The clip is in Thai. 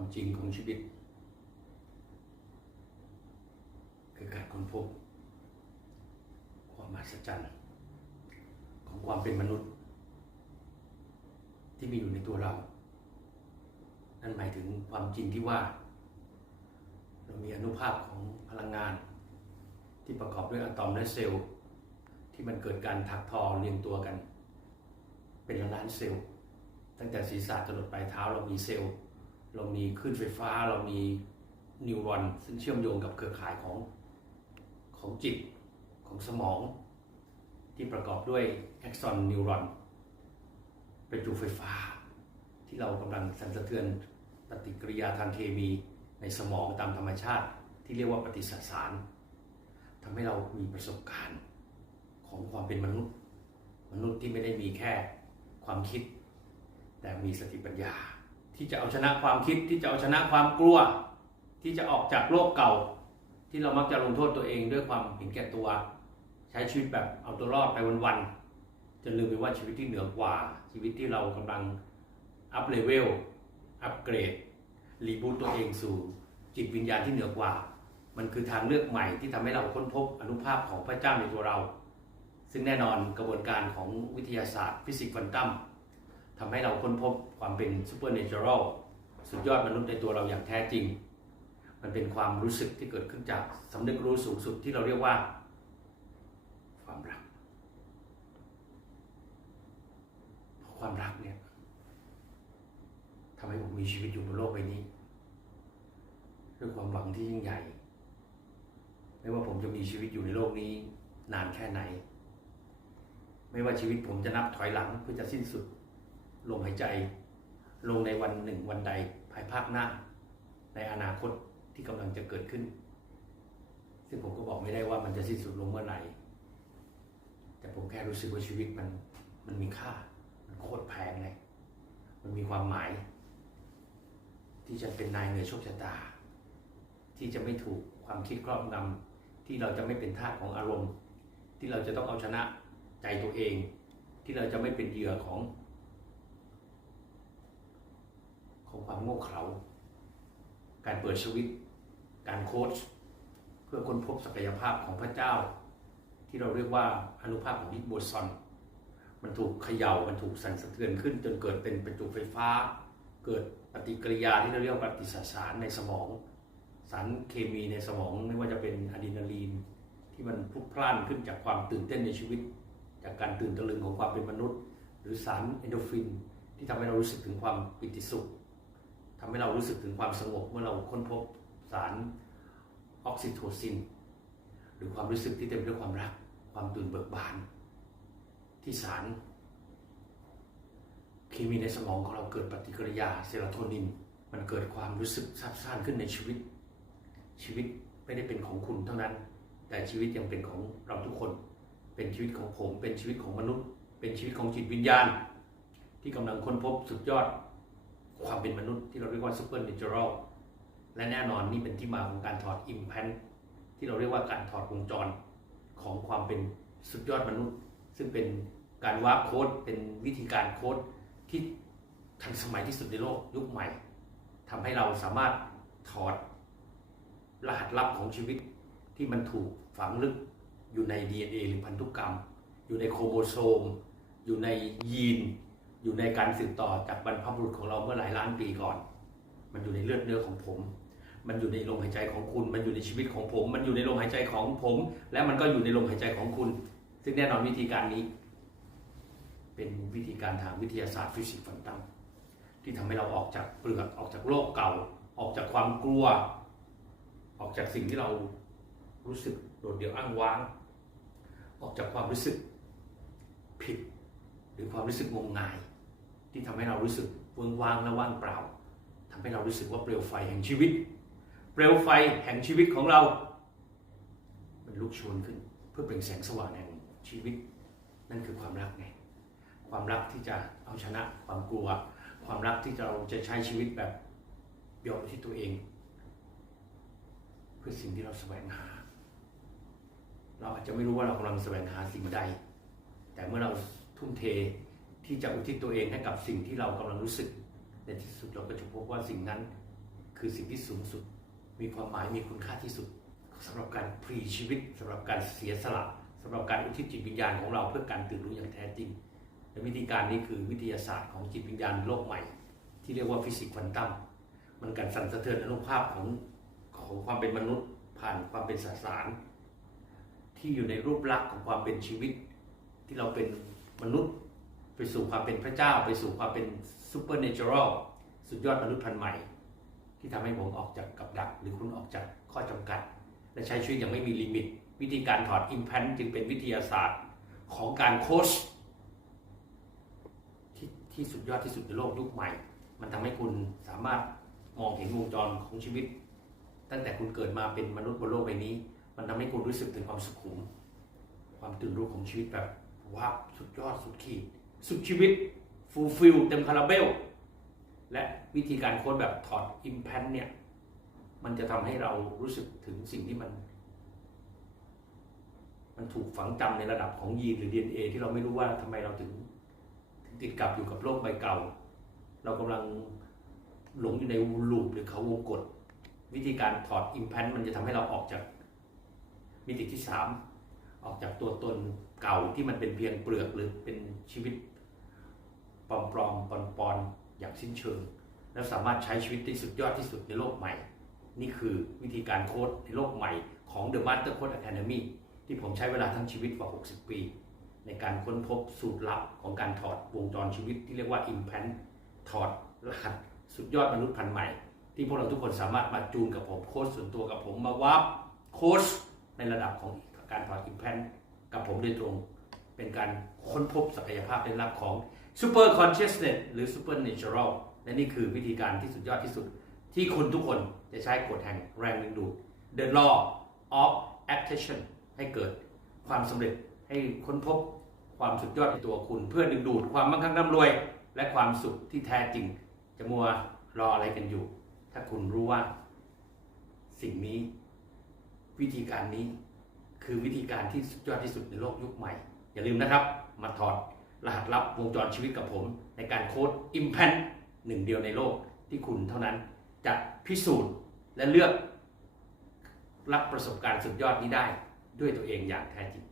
ความจริงของชีวิต คือการค้นพบ ความมหัศจรรย์ของความเป็นมนุษย์ ที่มีอยู่ในตัวเรา นั่นหมายถึงความจริงที่ว่า เรามีอนุภาพของพลังงาน ที่ประกอบด้วยอะตอมและเซลล์ที่มันเกิดการถักทอเรียงตัวกัน เป็นล้านล้านเซลล์ตั้งแต่ศีรษะจรดปลายเท้าเรามีเซลล์ เรามีคลื่นไฟฟ้า เรามีนิวรอนซึ่งเชื่อมโยงกับเครือข่ายของของจิตของสมอง ที่ประกอบด้วยแอ็กซอนนิวรอนประจุไฟฟ้า ที่เรากำลังสั่นสะเทือนปฏิกิริยาทางเคมีในสมองตามธรรมชาติที่เรียกว่าปฏิสสารทำให้เรามีประสบการณ์ของความเป็นมนุษย์ มนุษย์ที่ไม่ได้มีแค่ความคิด แต่มีสติปัญญา ที่จะเอาชนะความคิดที่จะเอาชนะความกลัว ที่จะออกจากโลกเก่า ที่เรามักจะลงโทษตัวเองด้วยความเห็นแก่ตัว ใช้ชีวิตแบบเอาตัวรอดไปวันๆจนลืมไปว่าชีวิตที่เหนือกว่า ชีวิตที่เรากำลังอัพเลเวลอัพเกรดรีบูตตัวเองสู่จิตวิญญาณที่เหนือกว่า มันคือทางเลือกใหม่ที่ทำให้เราค้นพบอนุภาพของพระเจ้าในตัวเรา ซึ่งแน่นอนกระบวนการของวิทยาศาสตร์ฟิสิกส์ควอนตัม ทำให้เราค้นพบความเป็นซูเปอร์เนเจอรัลสุดยอดมนุษย์ในตัวเราอย่างแท้จริง มันเป็นความรู้สึกที่เกิดขึ้นจากสำนึกรู้สูงสุดที่เราเรียกว่า ความรักเพราะความรักเนี่ยทำให้ผมมีชีวิตอยู่บนโลกใบนี้ด้วยความหวังที่ยิ่งใหญ่ ไม่ว่าผมจะมีชีวิตอยู่ในโลกนี้ นานแค่ไหน ไม่ว่าชีวิตผมจะนับถอยหลังเพื่อจะสิ้นสุด ลมหายใจ ลงในวันหนึ่งวันใดภายภาคหน้า ในอนาคตที่กำลังจะเกิดขึ้น ซึ่งผมก็บอกไม่ได้ว่ามันจะสิ้นสุดลงเมื่อไหร่ แต่ผมแค่รู้สึกว่าชีวิตมันมันมีค่า มันโคตรแพงเลย มันมีความหมาย ที่จะเป็นนายเหนือโชคชะตา ที่จะไม่ถูกความคิดครอบงำที่เราจะไม่เป็นทาสของอารมณ์ ที่เราจะต้องเอาชนะใจตัวเอง ที่เราจะไม่เป็นเหยื่อของ ของ ความโง่เขลาการเปิดชีวิต การโค้ชเพื่อค้นพบศักยภาพของพระเจ้า ที่เราเรียกว่าอนุภาพของฮิกโบซอน มันถูกเขย่ามันถูกสั่นสะเทือนขึ้น จนเกิดเป็นประจุไฟฟ้า เกิดปฏิกิริยาที่เราเรียกว่าปฏิสสารในสมอง สารเคมีในสมองไม่ว่าจะเป็นอะดรีนาลีน ที่มันพลุกพล่านขึ้นจากความตื่นเต้นในชีวิต จากการตื่นตะลึงของความเป็นมนุษย์ หรือสารเอนโดฟิน ที่ทำให้เรารู้สึกถึงความปิติสุข ทำให้เรารู้สึกถึงความสงบเมื่อเราค้นพบสารออกซิโทซิน หรือความรู้สึกที่เต็มไปด้วยความรัก ความตื่นเบิกบาน ที่สารเคมีในสมองของเราเกิดปฏิกิริยาเซโรโทนิน มันเกิดความรู้สึกซาบซ่านขึ้นในชีวิต ชีวิตไม่ได้เป็นของคุณเท่านั้น แต่ชีวิตยังเป็นของเราทุกคน เป็นชีวิตของผม เป็นชีวิตของมนุษย์ เป็นชีวิตของจิตวิญญาณ ที่กำลังค้นพบสุดยอด ความเป็นมนุษย์ที่เราเรียกว่าซูเปอร์เนเจอรัลและแน่นอนนี่เป็นที่มาของการถอดอิมแพนที่เราเรียกว่าการถอดวงจรของความเป็นสุดยอดมนุษย์ ซึ่งเป็นการวาร์ปโค้ดเป็นวิธีการโค้ดที่ทันสมัยที่สุดในโลกยุคใหม่ทำให้เราสามารถถอดรหัสลับของชีวิตที่มันถูกฝังลึกอยู่ใน DNA หรือพันธุกรรม อยู่ในโครโมโซม อยู่ในยีน อยู่ในการสืบต่อจากบรรพบุรุษของเราเมื่อหลายล้านปีก่อน มันอยู่ในเลือดเนื้อของผม มันอยู่ในลมหายใจของคุณ มันอยู่ในชีวิตของผม มันอยู่ในลมหายใจของผม และมันก็อยู่ในลมหายใจของคุณ ซึ่งแน่นอนวิธีการนี้ เป็นวิธีการทางวิทยาศาสตร์ฟิสิกส์ควอนตัมที่ทำให้เราออกจากเปลือกออกจากโลกเก่า ออกจากความกลัว ออกจากสิ่งที่เรารู้สึกโดดเดี่ยวอ้างว้าง ออกจากความรู้สึกผิด หรือความรู้สึกงมงาย ที่ทำให้เรารู้สึกเวิงว้างและว่างเปล่าทำให้เรารู้สึกว่าเปลวไฟแห่งชีวิต เปลวไฟแห่งชีวิตของเรา มันลุกชนขึ้น เพื่อเป็นแสงสว่างแห่งชีวิต นั่นคือความรักไงความรักที่จะเอาชนะความกลัว ความรักที่เราจะใช้ชีวิตแบบยอมที่ตัวเอง เพื่อสิ่งที่เราแสวงหา เราอาจจะไม่รู้ว่าเรากำลังแสวงหาสิ่งใด แต่เมื่อเราทุ่มเท ที่จะอุทิศตัวเองให้กับสิ่งที่เรากำลังรู้สึก ในที่สุดเราก็จะพบว่าสิ่งนั้นคือสิ่งที่สูงสุด มีความหมายมีคุณค่าที่สุดสำหรับการพลีชีวิตสำหรับการเสียสละสำหรับการอุทิศจิตวิญญาณของเราเพื่อการตื่นรู้อย่างแท้จริง และวิธีการนี้คือวิทยาศาสตร์ของจิตวิญญาณโลกใหม่ ที่เรียกว่าฟิสิกส์ควอนตัมมันการสั่นสะเทือนอนุภาพของของความเป็นมนุษย์ ผ่านความเป็นสสาร ที่อยู่ในรูปลักษณ์ของความเป็นชีวิต ที่เราเป็นมนุษย์ ไปสู่ความเป็นพระเจ้า ไปสู่ความเป็นซูเปอร์เนเจอรัลสุดยอดมนุษย์พันธุ์ใหม่ ที่ทำให้ผมออกจากกับดัก หรือคุณออกจากข้อจำกัด และใช้ชีวิตอย่างไม่มีลิมิต วิธีการถอดอิมแพนจึงเป็นวิทยาศาสตร์ของการโค้ชที่ที่สุดยอดที่สุดในโลกยุคใหม่ มันทำให้คุณสามารถมองเห็นวงจรของชีวิต ตั้งแต่คุณเกิดมาเป็นมนุษย์บนโลกใบนี้ มันทำให้คุณรู้สึกถึงความสุขุม ความตื่นรู้ของชีวิตแบบว้าสุดยอดสุดขีด สุดชีวิตฟูลฟิลเต็มคาราเบล และวิธีการโค้ดแบบถอดอิมแพนเนี่ย มันจะทำให้เรารู้สึกถึงสิ่งที่มัน มันถูกฝังจำในระดับของยีนหรือ DNA ที่เราไม่รู้ว่าทำไมเราถึงถึงติดกับอยู่กับโลกใบเก่า เรากำลังหลงอยู่ในลูปหรือเขาวงกฏวิธีการถอดอิมแพนมันจะทำให้เราออกจากมิติที่สามออกจากตัวตนเก่าที่มันเป็นเพียงเปลือกหรือเป็นชีวิต ปลอมปลอมปอนปอนๆอย่างสิ้นเชิง แล้วสามารถใช้ชีวิตได้สุดยอดที่สุดในโลกใหม่ นี่คือวิธีการโค้ดในโลกใหม่ของ The Master Code Academy ที่ผมใช้เวลาทั้งชีวิตกว่า 60 ปี ในการค้นพบสูตรลับของการถอดวงจรชีวิตที่เรียกว่า Implant ถอดรหัสสุดยอดมนุษย์พันธุ์ใหม่ ที่พวกเราทุกคนสามารถมาจูนกับผมโค้ชส่วนตัวกับผมมาวับโค้ชในระดับของการถอด Implant กับผมโดยตรง เป็นการค้นพบศักยภาพเป็นลับของ Super Consciousness หรือ Super Natural และนี่คือวิธีการที่สุดยอดที่สุด ที่คุณทุกคนจะใช้กฎแห่งแรงดึงดูด The Law of Attraction ให้เกิดความสำเร็จให้ค้นพบความสุดยอดในตัวคุณ เพื่อดึงดูดความมั่งคั่งร่ำรวย และความสุขที่แท้จริง จะมัวรออะไรกันอยู่ ถ้าคุณรู้ว่า สิ่งนี้ วิธีการนี้คือวิธีการที่สุดยอดที่สุดในโลกยุคใหม่ อย่าลืมนะครับ มาถอด รหัสลับวงจรชีวิตกับผม ในการโค้ด Impact หนึ่งเดียวในโลกที่คุณเท่านั้นจะพิสูจน์และเลือกรับประสบการณ์สุดยอดนี้ได้ด้วยตัวเองอย่างแท้จริง